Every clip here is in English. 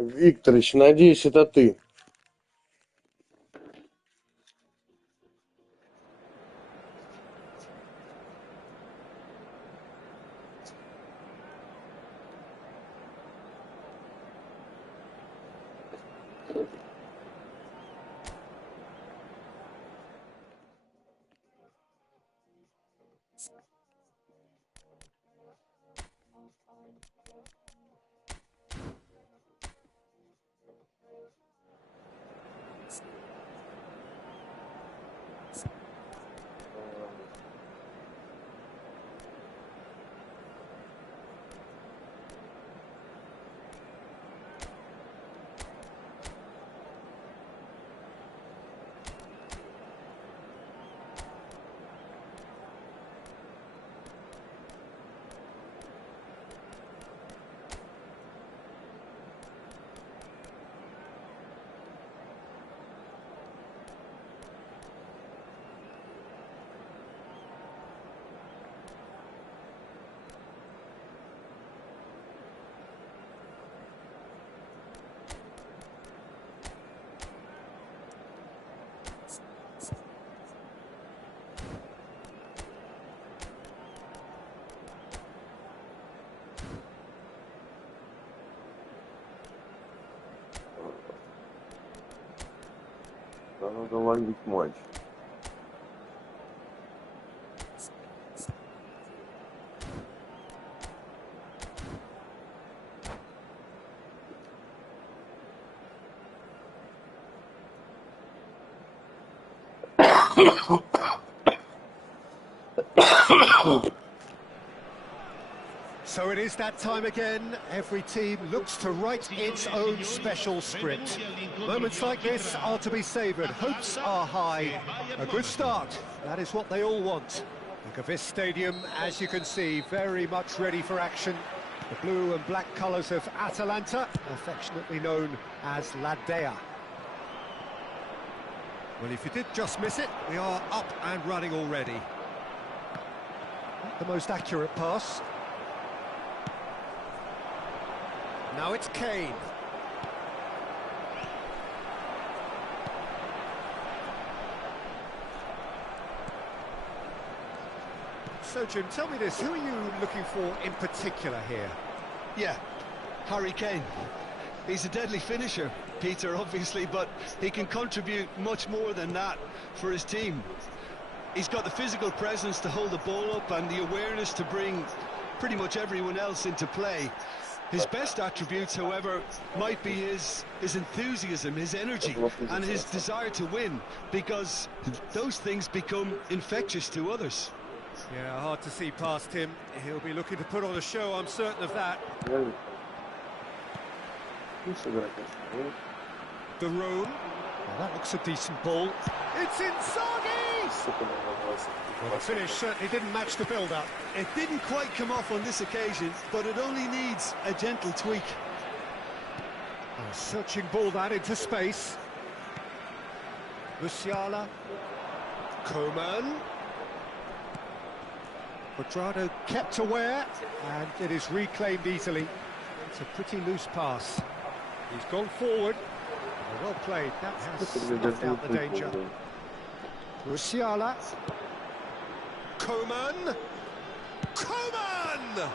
Викторович, надеюсь, это ты. Надо ловить матч. So it is that time again. Every team looks to write its own special script. Moments like this are to be savoured. Hopes are high. A good start. That is what they all want. Look at this stadium, as you can see, very much ready for action. The blue and black colours of Atalanta, affectionately known as La Dea. Well, if you did just miss it, we are up and running already. Not the most accurate pass. Now it's Kane. So, Jim, tell me this, who are you looking for in particular here? Yeah, Harry Kane. He's a deadly finisher, Peter, obviously, but he can contribute much more than that for his team. He's got the physical presence to hold the ball up and the awareness to bring pretty much everyone else into play. His best attributes, however, might be his enthusiasm, his energy, and his desire to win, because those things become infectious to others. Yeah, hard to see past him. He'll be looking to put on a show, I'm certain of that. The Rhone. Well, that looks a decent ball. It's Inzaghi! Well, the finish certainly didn't match the build-up. It didn't quite come off on this occasion, but it only needs a gentle tweak. A searching ball that into space. Musiala. Coman. Quadrado kept aware, and it is reclaimed easily. It's a pretty loose pass. He's gone forward. Well played. That has snuffed out the danger. Musiala. Coman. Coman!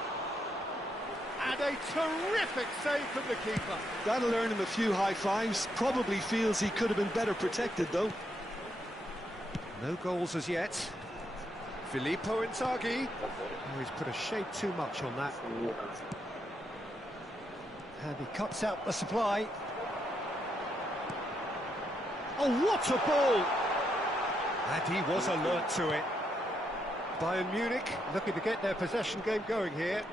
And a terrific save from the keeper. That'll earn him a few high fives. Probably feels he could have been better protected, though. No goals as yet. Filippo Inzaghi. Oh, he's put a shade too much on that. And he cuts out the supply. Oh, what a ball! And he was alert to it. Bayern Munich looking to get their possession game going here.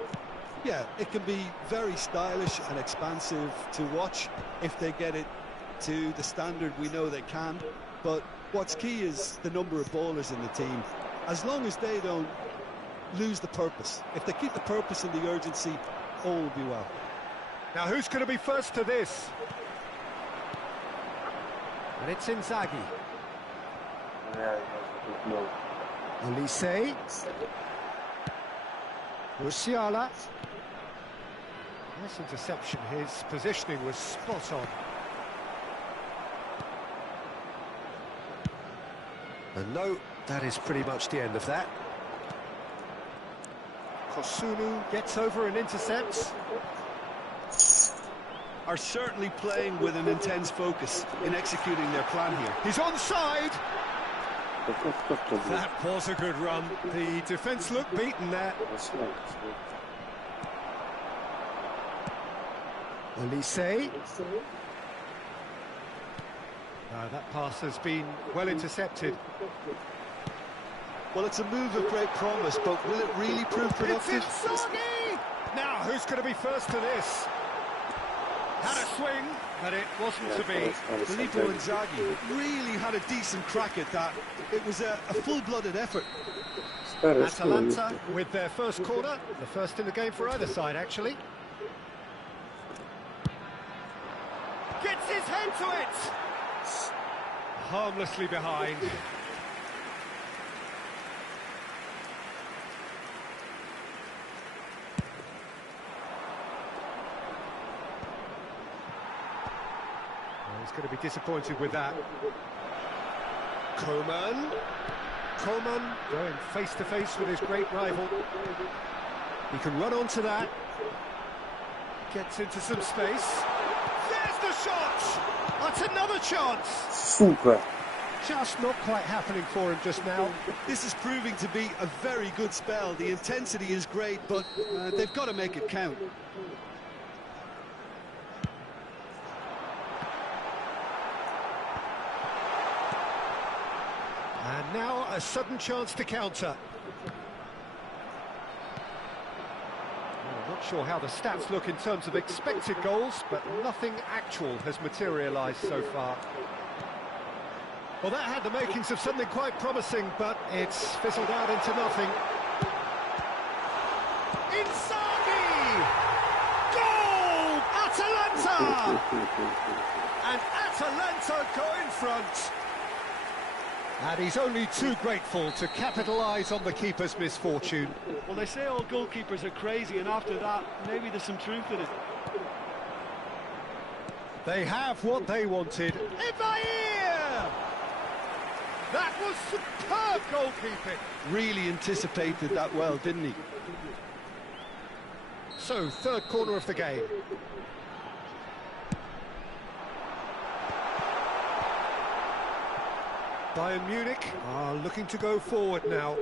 Yeah, it can be very stylish and expansive to watch if they get it to the standard we know they can. But what's key is the number of ballers in the team. As long as they don't lose the purpose. If they keep the purpose and the urgency, all will be well. Now who's going to be first to this? And it's Inzaghi. Olise. Musiala. Nice interception. His positioning was spot on. And no, that is pretty much the end of that. Kosunu gets over and intercepts. Are certainly playing with an intense focus in executing their plan here. He's onside. That was a good run. The defence looked beaten there. Olise. That pass has been well intercepted. Well, it's a move of great promise, but will it really prove productive? It's Inzaghi! Now, who's going to be first to this? Had a swing, but it wasn't to be. Filippo Inzaghi really had a decent crack at that. It was a full-blooded effort. Atalanta with their first corner, the first in the game for either side, actually. Gets his head to it! Harmlessly behind. He's going to be disappointed with that. Coman. Coman going face-to-face with his great rival. He can run onto that. Gets into some space. There's the shot! That's another chance! Сука! just not quite happening for him just now. This is proving to be a very good spell. The intensity is great, but they've got to make it count. And now a sudden chance to counter. I'm not sure how the stats look in terms of expected goals, but nothing actual has materialised so far. Well, that had the makings of something quite promising, but it's fizzled out into nothing. Inzaghi! Goal! Atalanta! And Atalanta go in front. And he's only too grateful to capitalise on the keeper's misfortune. Well, they say all goalkeepers are crazy, and after that, maybe there's some truth in it. They have what they wanted. Evair! That was superb goalkeeping. Really anticipated that well, didn't he? So, third corner of the game. Bayern Munich are looking to go forward now.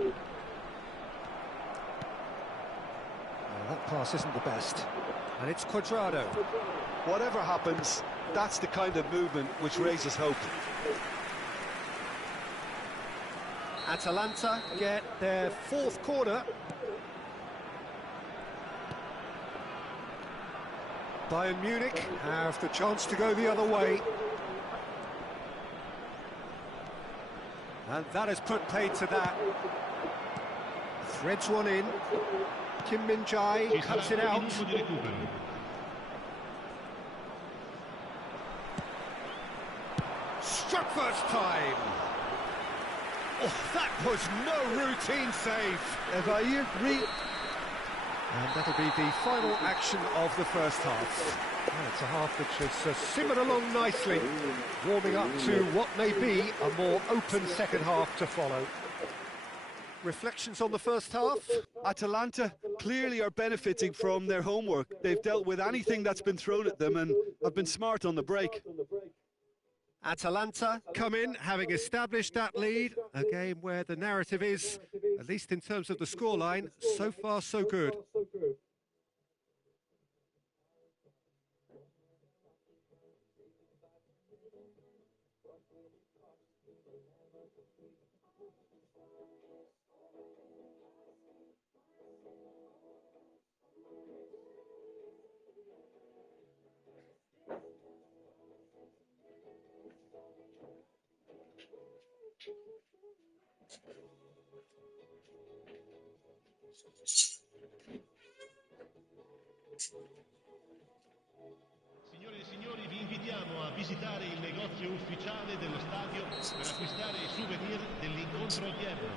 That pass isn't the best. And it's Cuadrado. Whatever happens, that's the kind of movement which raises hope. Atalanta get their fourth corner. Bayern Munich have the chance to go the other way. And that has put paid to that. Threads one in. Kim Min-jae cuts it out. Struck first time. Oh, that was no routine save. Evair, and that'll be the final action of the first half. Well, it's a half which has simmered along nicely, warming up to what may be a more open second half to follow. Reflections on the first half? Atalanta clearly are benefiting from their homework. They've dealt with anything that's been thrown at them and have been smart on the break. Atalanta come in having established that lead, a game where the narrative is, at least in terms of the scoreline, so far so good. Signore e signori, vi invitiamo a visitare il negozio ufficiale dello stadio per acquistare i souvenir dell'incontro odierno.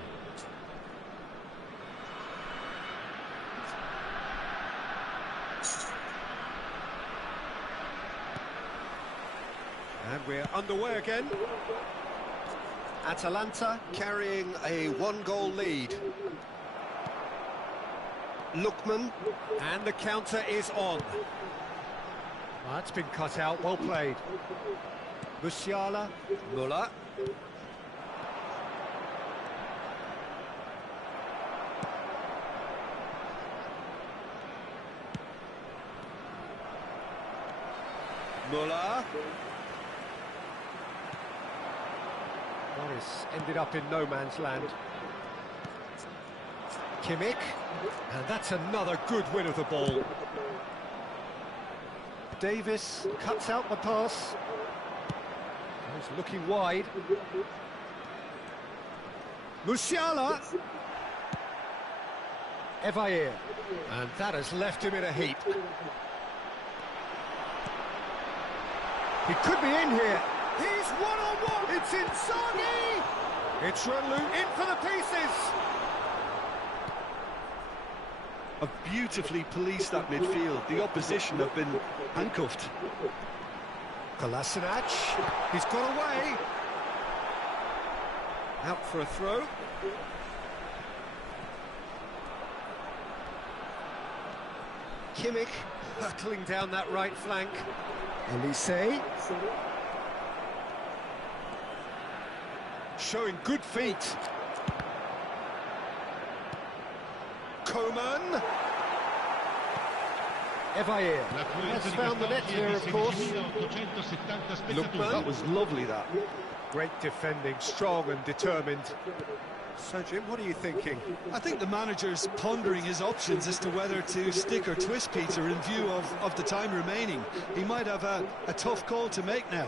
And we're underway again. Atalanta carrying a one-goal lead. Lookman, and the counter is on. That's been cut out, well played. Musiala, Müller. Müller. Morris ended up in no man's land. Kimmich, and that's another good win of the ball. Davis cuts out the pass. He's looking wide. Musiala. Evair. And that has left him in a heap. He could be in here. He's one-on-one. It's Inzaghi. It's Relu in for the pieces. Have beautifully policed that midfield. The opposition have been handcuffed. Kolasinac, he's got away. Out for a throw. Kimmich hurtling down that right flank. Elise. showing good feet. Coman. Evair has found the net here, of course. Look, that was lovely, that. Great defending, strong and determined. So, Jim, what are you thinking? I think the manager's pondering his options as to whether to stick or twist Peter in view of the time remaining. He might have a tough call to make now.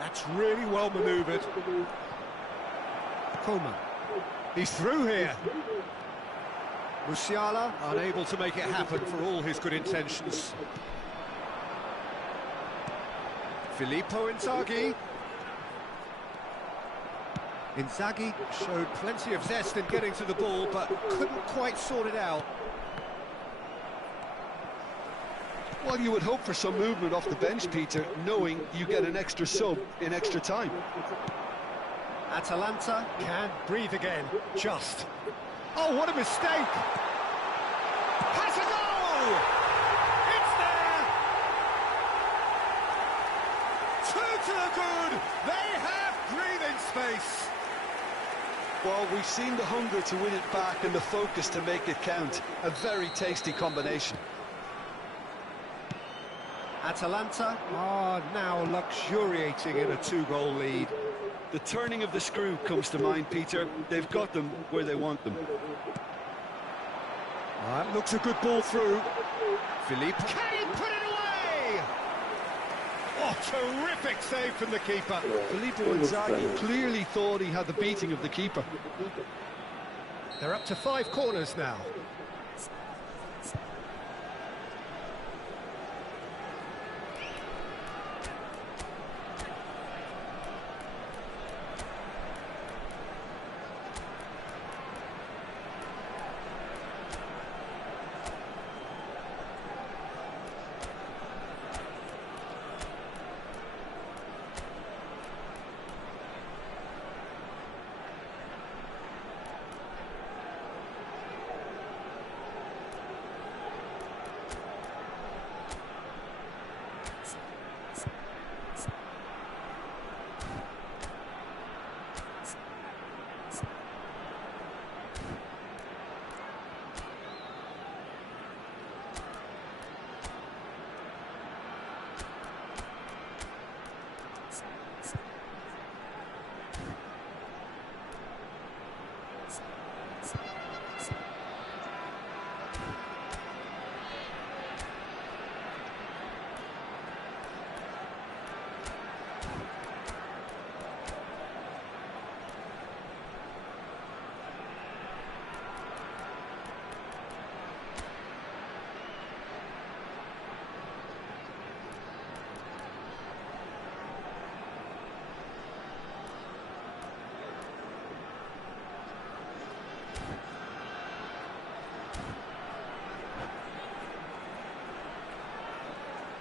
That's really well manoeuvred. Coman. He's through here. Musiala unable to make it happen for all his good intentions. Filippo Inzaghi. Inzaghi showed plenty of zest in getting to the ball, but couldn't quite sort it out. Well, you would hope for some movement off the bench, Peter, knowing you get an extra sub in extra time. Atalanta can breathe again, just. Oh, what a mistake! Has a goal! It's there! Two to the good! They have breathing space! Well, we've seen the hunger to win it back and the focus to make it count. A very tasty combination. Atalanta are now luxuriating in a two-goal lead. The turning of the screw comes to mind, Peter. They've got them where they want them. That looks a good ball through. Philippe. Can he put it away? Oh, terrific save from the keeper. Filippo Inzaghi clearly thought he had the beating of the keeper. They're up to 5 corners now.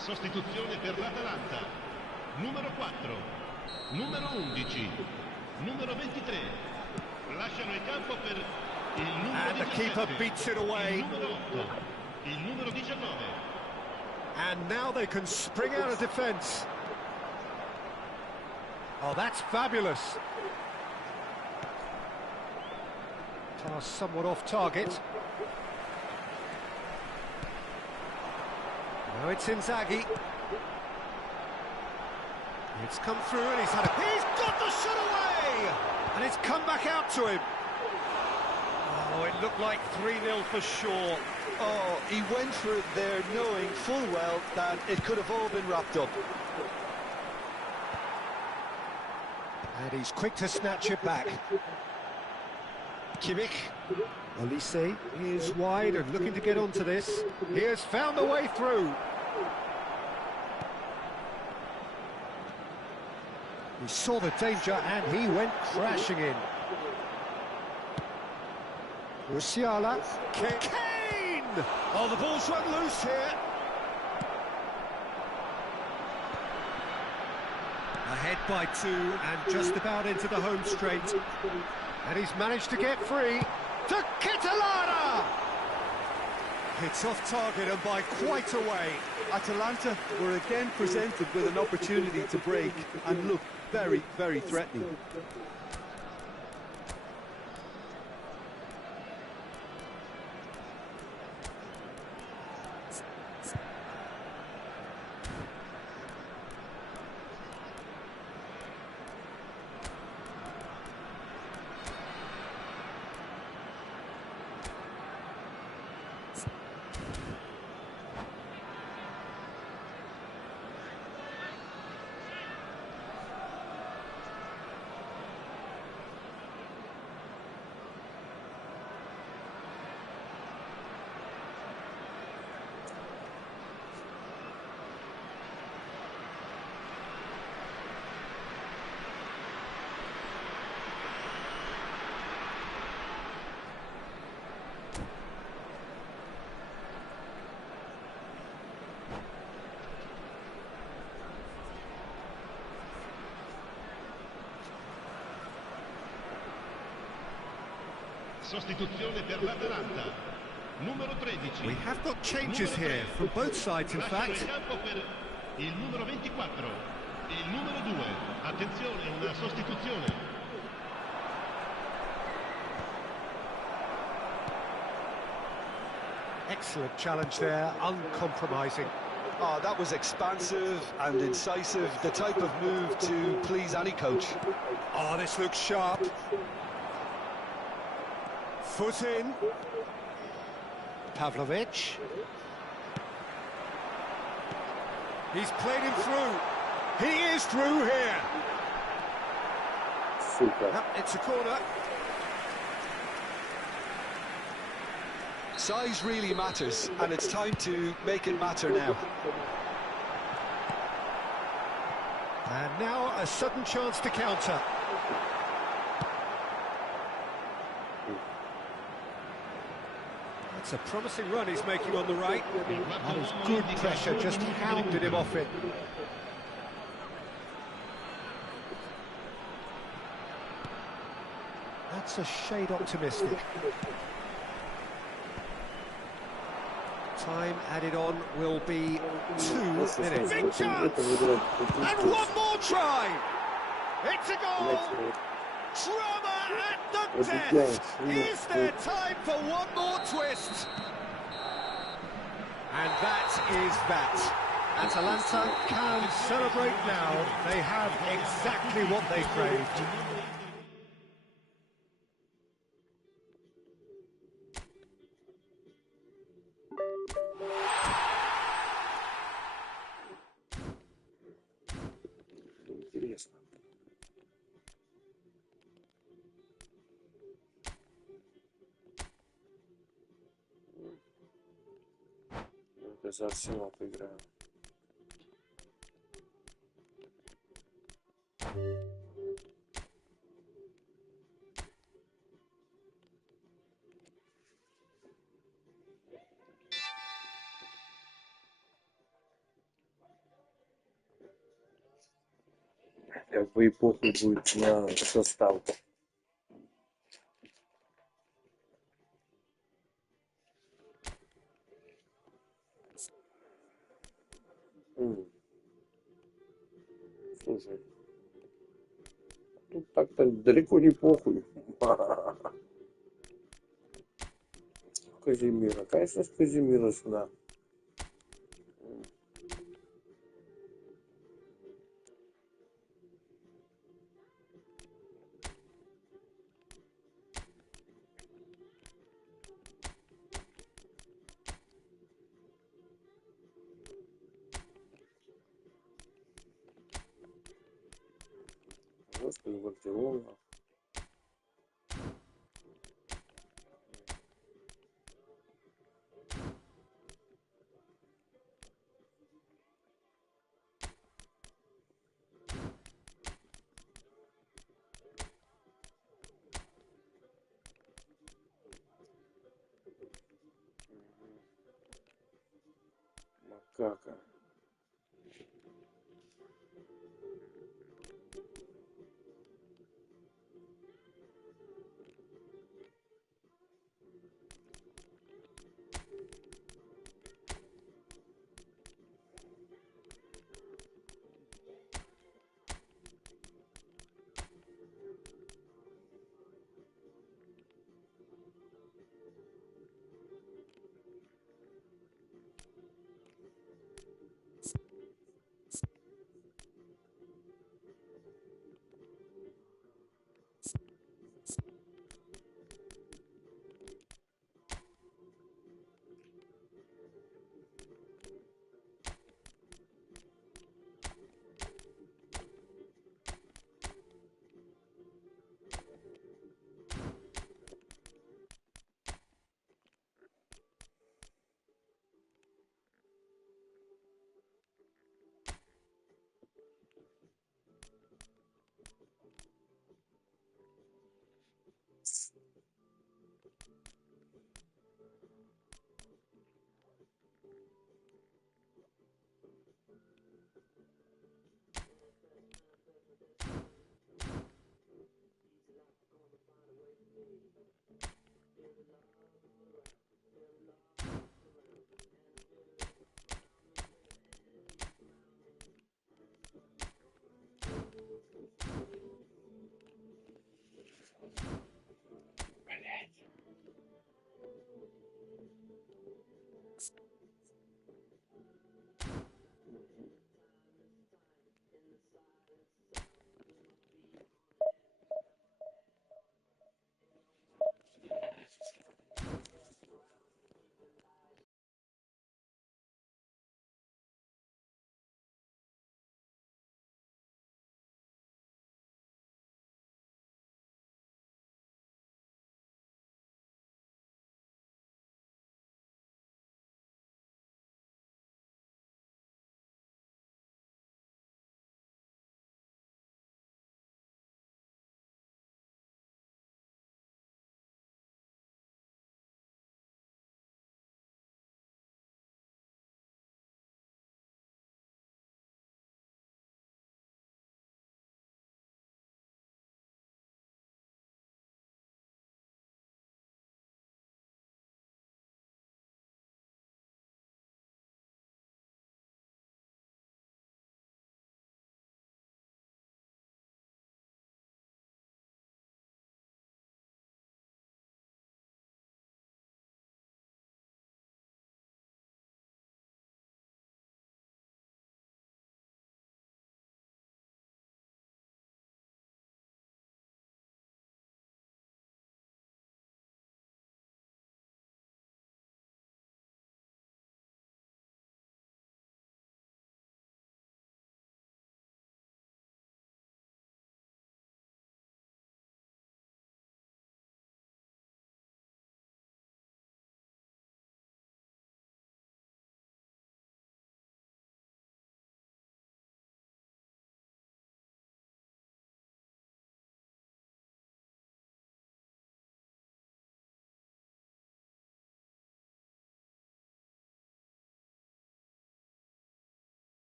Sostituzione per l'Atalanta. Numero 4, numero 11, numero 23. Lasciano il campo per il numero And the 17, keeper beats it away. il numero 8, il numero 19. And now they can spring out of defence. Oh, that's fabulous. Pass somewhat off target. Now it's Inzaghi. It's come through and he's got the shot away! And it's come back out to him. Oh, it looked like 3-0 for sure. Oh, he went for it there knowing full well that it could have all been wrapped up. And he's quick to snatch it back. Kimmich. Olise is wide and looking to get onto this. He has found the way through. He saw the danger and he went crashing in. Musiala. Kane! Oh, the ball's run loose here. Ahead by 2 and just about into the home straight. And he's managed to get free. To Kitalana! It's off target and by quite a way. Atalanta were again presented with an opportunity to break and look very, very threatening. Sostituzione per l'Atalanta. Numero 13. We have got changes here from both sides, in Lasciano fact. il campo per il numero 24. Il numero 2. Attenzione, una sostituzione. Excellent challenge there, uncompromising. Oh, that was expansive and incisive, the type of move to please any coach. Oh, this looks sharp. Foot in. Pavlovic. He's played him through. He is through here. Super. Yep, it's a corner. Size really matters, and it's time to make it matter now. And now a sudden chance to counter. That's a promising run he's making on the right. That was good pressure, just hounded him off it. That's a shade optimistic. Time added on will be 2 minutes. Big chance! And one more try! It's a goal! Drama at the death! Is there time for one more twist? And that is that. Atalanta can celebrate now. They have exactly what they craved. Интересно. Это за Арсенал поиграем. Как бы и похуй будет на состав. Слушай, тут так-то далеко не похуй. Казимира, конечно, с Казимира сюда. Господи, Барселона. Макака.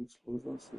explosions.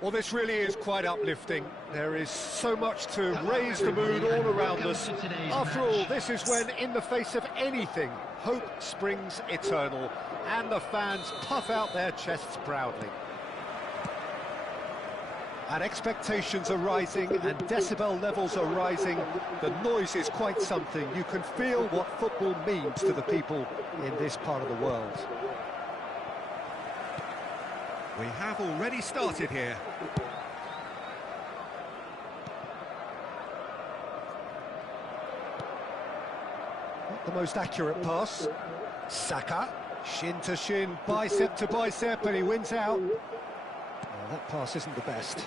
Well, this really is quite uplifting. There is so much to raise the mood all around us. After all, this is when, in the face of anything, hope springs eternal, and the fans puff out their chests proudly. And expectations are rising, and decibel levels are rising. The noise is quite something. You can feel what football means to the people in this part of the world. We have already started here. Not the most accurate pass. Saka, shin to shin, bicep to bicep, and he wins out. Oh, that pass isn't the best.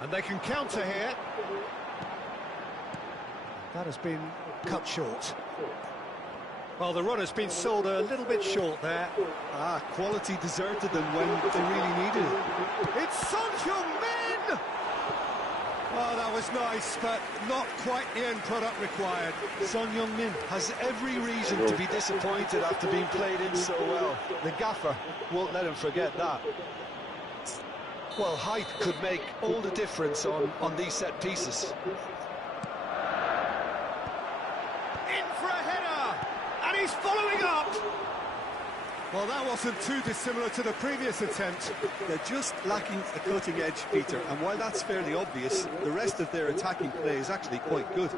And they can counter here. That has been cut short. Well, the run has been sold a little bit short there. Quality deserted them when they really needed it. It's Son Heung-min! Oh, that was nice, but not quite the end product required. Son Heung-min has every reason to be disappointed after being played in so well. The gaffer won't let him forget that. Well, height could make all the difference on these set pieces. He's following up! Well, that wasn't too dissimilar to the previous attempt. They're just lacking a cutting edge, Peter, and while that's fairly obvious, the rest of their attacking play is actually quite good.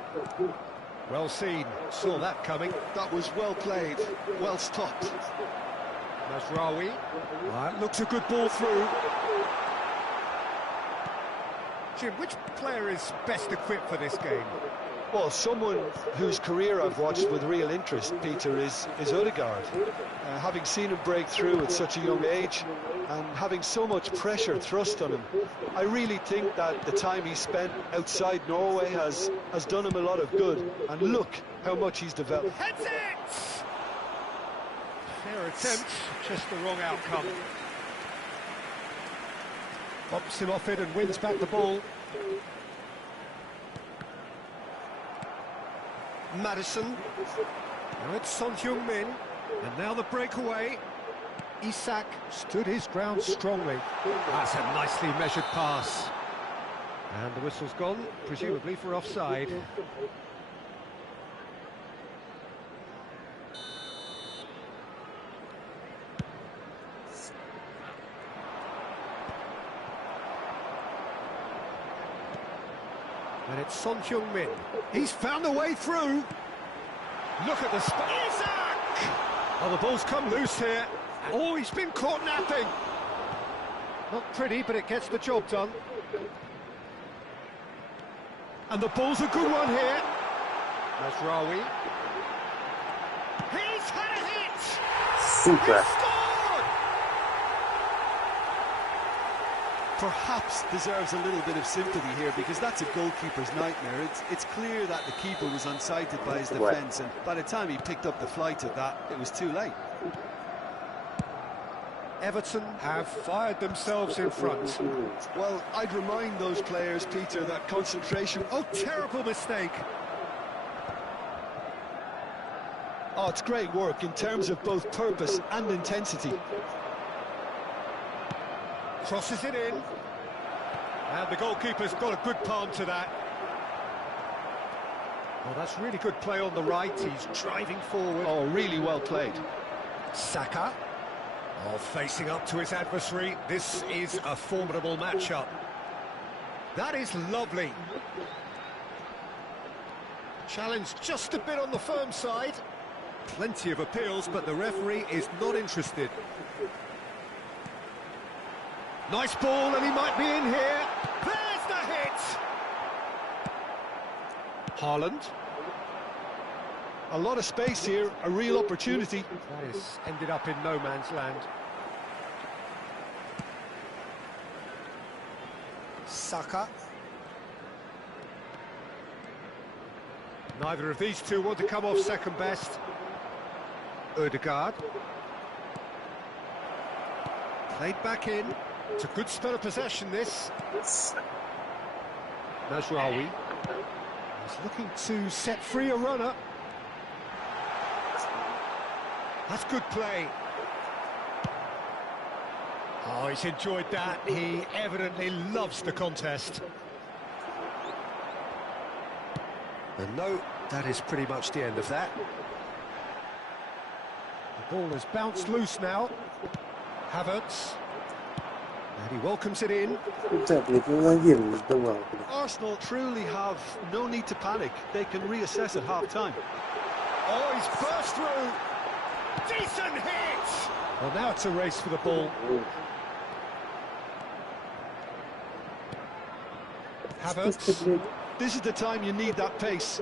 Well seen, saw that coming. That was well played, well stopped. Mazraoui. That looks a good ball through. Jim, which player is best equipped for this game? Well, someone whose career I've watched with real interest, Peter, is Odegaard. Having seen him break through at such a young age and having so much pressure thrust on him, I really think that the time he spent outside Norway has done him a lot of good. And look how much he's developed. Heads it! Fair attempt, just the wrong outcome. Bumps him off it and wins back the ball. Madison. Now it's Son Heung-min. And now the breakaway. Isak stood his ground strongly. That's a nicely measured pass. And the whistle's gone, presumably for offside. And it's Son Heung-min. He's found a way through. Look at the Isak! Oh, the ball's come loose here. Oh, he's been caught napping. Not pretty, but it gets the job done. And the ball's a good one here. Mazraoui. He's had a hit! Super. He scored! Perhaps deserves a little bit of sympathy here, because that's a goalkeeper's nightmare. It's clear that the keeper was unsighted by his defence, and by the time he picked up the flight of that, it was too late. Everton have fired themselves in front. Well, I'd remind those players, Peter, that concentration... Oh, terrible mistake. Oh, it's great work in terms of both purpose and intensity. Crosses it in. And the goalkeeper's got a good palm to that. Well, that's really good play on the right. He's driving forward. Oh, really well played. Saka. Oh, facing up to his adversary. This is a formidable matchup. That is lovely. Challenge just a bit on the firm side. Plenty of appeals, but the referee is not interested. Nice ball, and he might be in here. There's the hit! Haaland. A lot of space here, a real opportunity. That has ended up in no man's land. Saka. Neither of these two want to come off second best. Ødegaard. Played back in. It's a good spell of possession, this. Mazraoui. He's looking to set free a runner. That's good play. Oh, he's enjoyed that. He evidently loves the contest. And no, that is pretty much the end of that. The ball has bounced loose now. Havertz. And he welcomes it in. Arsenal truly have no need to panic. They can reassess at half-time. Oh, he's burst through. Decent hit! Well, now it's a race for the ball. Havertz. This is the time you need that pace.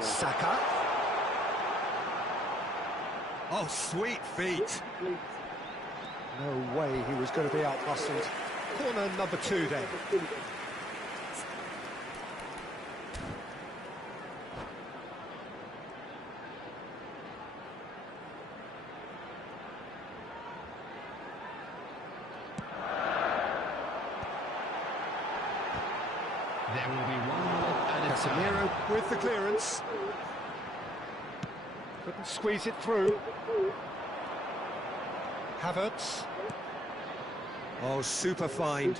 Saka. Oh, sweet feet. No way he was going to be out-hustled. Corner number 2 then. There will be 1 minute and it's Casemiro with the clearance. Couldn't squeeze it through. Havertz. Oh, super find.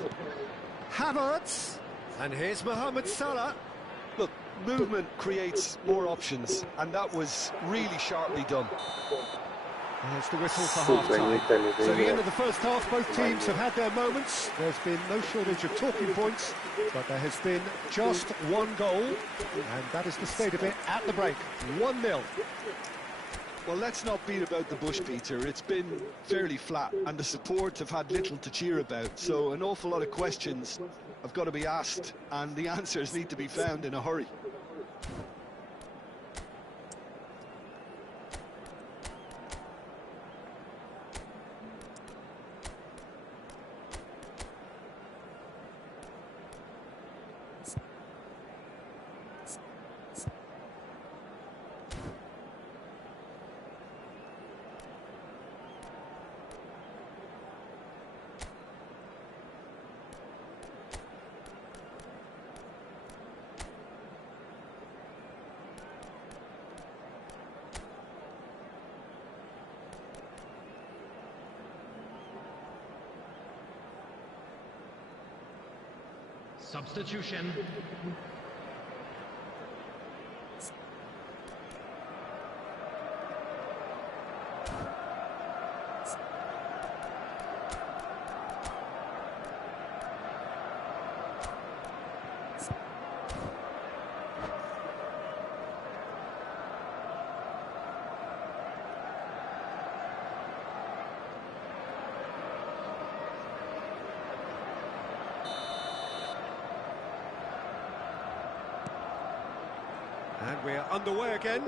Havertz. And here's Mohamed Salah. Look, movement creates more options, and that was really sharply done. There's the whistle for half-time. So the end of the first half, both teams have had their moments. There's been no shortage of talking points, but there has been just one goal, and that is the state of it at the break. 1-0. Well, let's not beat about the bush, Peter. It's been fairly flat, and the support have had little to cheer about. So an awful lot of questions have got to be asked, and the answers need to be found in a hurry. Substitution. And we're underway again.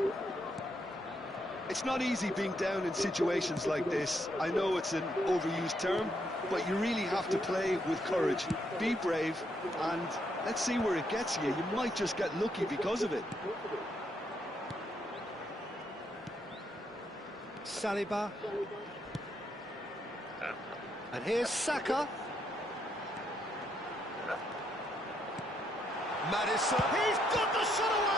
It's not easy being down in situations like this. I know it's an overused term, but you really have to play with courage. Be brave, and let's see where it gets you. You might just get lucky because of it. Saliba. And here's Saka. Madison. He's got the shot away!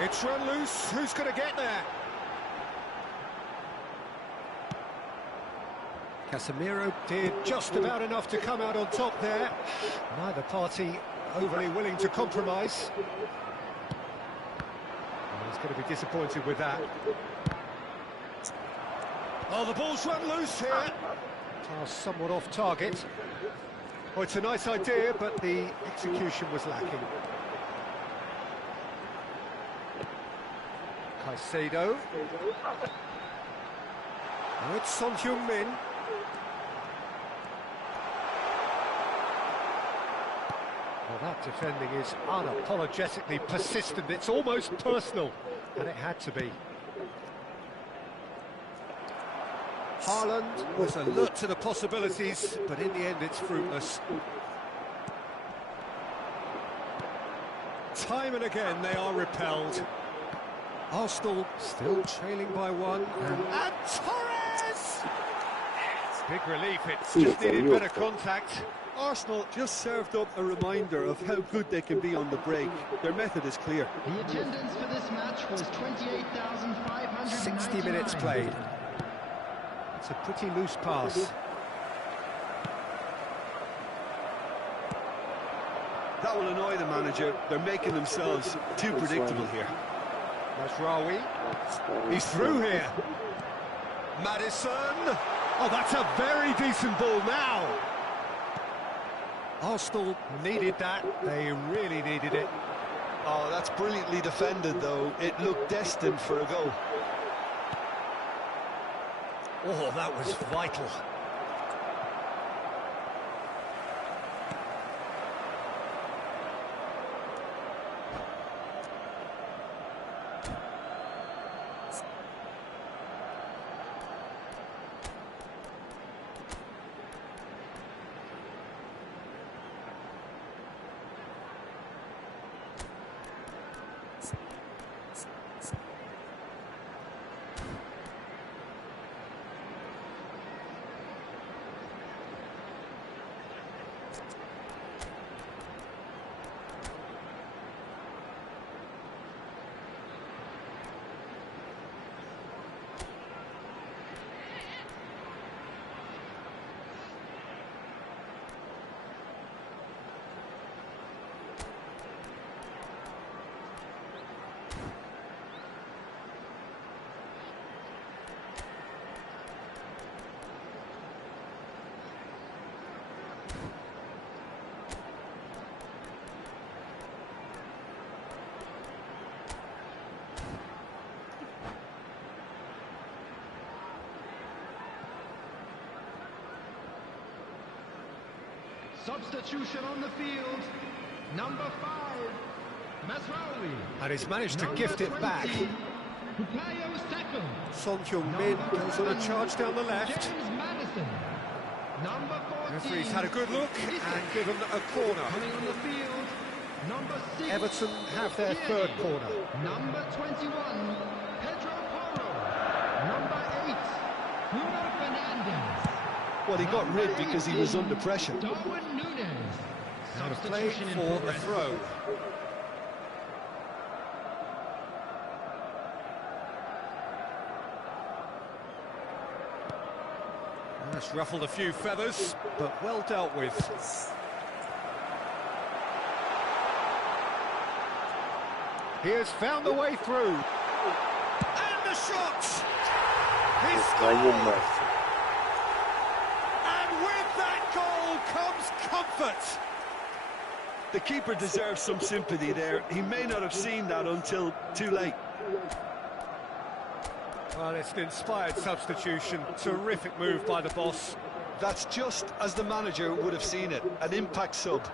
It's run loose. Who's going to get there? Casemiro did just about enough to come out on top there. Neither party overly willing to compromise. He's going to be disappointed with that. Oh, the ball's run loose here. Pass somewhat off target. Oh, it's a nice idea, but the execution was lacking. Caicedo. Oh, it's Son Heung-min. Well, that defending is unapologetically persistent. It's almost personal, and it had to be. Haaland was alert to the possibilities, but in the end it's fruitless. Time and again they are repelled. Arsenal still trailing by one. And Torres! Big relief, it just needed better contact. Arsenal just served up a reminder of how good they can be on the break. Their method is clear. The attendance for this match was 28,599. 60 minutes played. It's a pretty loose pass. That will annoy the manager. They're making themselves too predictable here. Masraoui. He's through here. Madison. Oh, that's a very decent ball now. Arsenal needed that. They really needed it. Oh, that's brilliantly defended, though. It looked destined for a goal. Oh, that was vital. Substitution on the field. Number 5, Masraoui. And he's managed to gift it back. Bukayo Saka. Son Heung-min goes on a charge down the left. James Madison. Number 14. Referee's had a good look and given a corner. Coming on the field. Number 6. Everton have their third corner. Number 21, Pedro Porro. Number 8, Bruno Fernandes. Well, he got rid because he was under pressure. Darwin Núñez. Out of play Substitution in for a progress. throw. That's ruffled a few feathers, but well dealt with. He has found the way through. And the shot! He scored! And with that goal comes comfort. The keeper deserves some sympathy there. He may not have seen that until too late. Well, it's an inspired substitution. Terrific move by the boss. That's just as the manager would have seen it, an impact sub.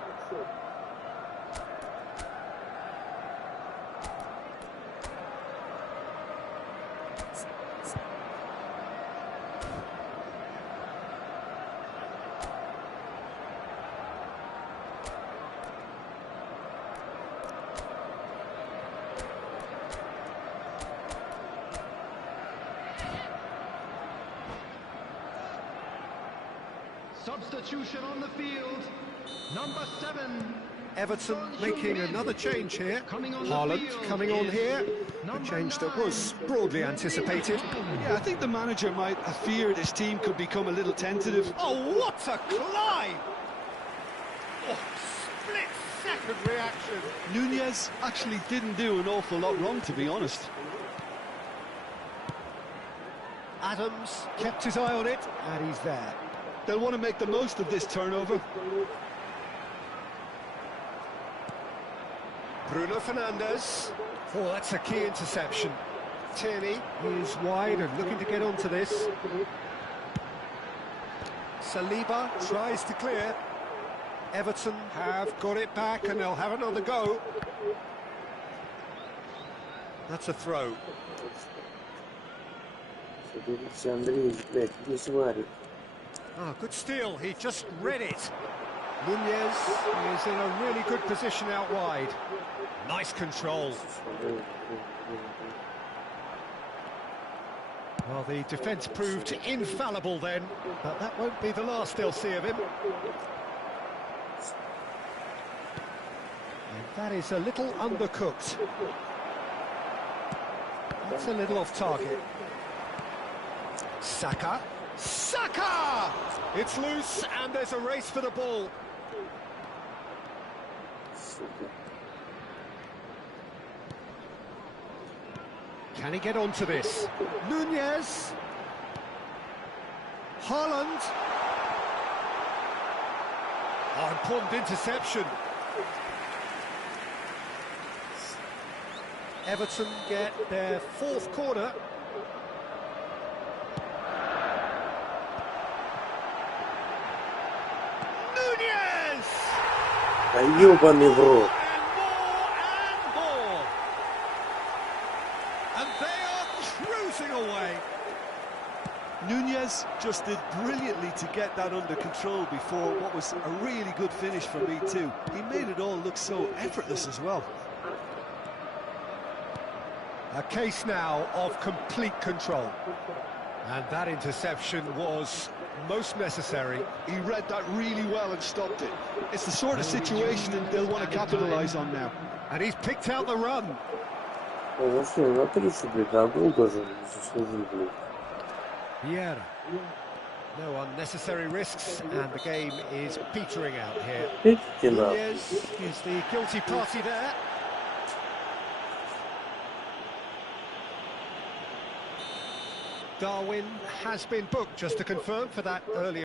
Substitution on the field, number 7. Everton making another change here. Coming on Haaland the field coming on is here. A number change that 9. was broadly anticipated. Yeah, I think the manager might have feared his team could become a little tentative. Oh, what a climb! Oh, split-second reaction. Nunez actually didn't do an awful lot wrong, to be honest. Adams kept his eye on it, and he's there. They'll want to make the most of this turnover. Bruno Fernandes. Oh, that's a key interception. Tierney is wide and looking to get onto this. Saliba tries to clear. Everton have got it back and they'll have another go. That's a throw. Ah, good steal, he just read it. Nunez is in a really good position out wide. Nice control. Well, the defence proved infallible then, but that won't be the last they'll see of him. And that is a little undercooked. That's a little off target. Saka. Saka! It's loose and there's a race for the ball. Can he get onto this? Nunez. Haaland. Oh, important interception. Everton get their 4th corner. Nunez! Ёбаный в рот. And they are cruising away. Nunez just did brilliantly to get that under control before what was a really good finish for me too. He made it all look so effortless as well. A case now of complete control. And that interception was most necessary. He read that really well and stopped it. It's the sort of situation that they'll want to capitalise on now. And he's picked out the run. На 30, блядь, а гол даже заслужил, блядь. Vieira. No unnecessary risks, and the game is petering out here. Nunez is the guilty party there. Darwin has been booked, just to confirm, for that earlier.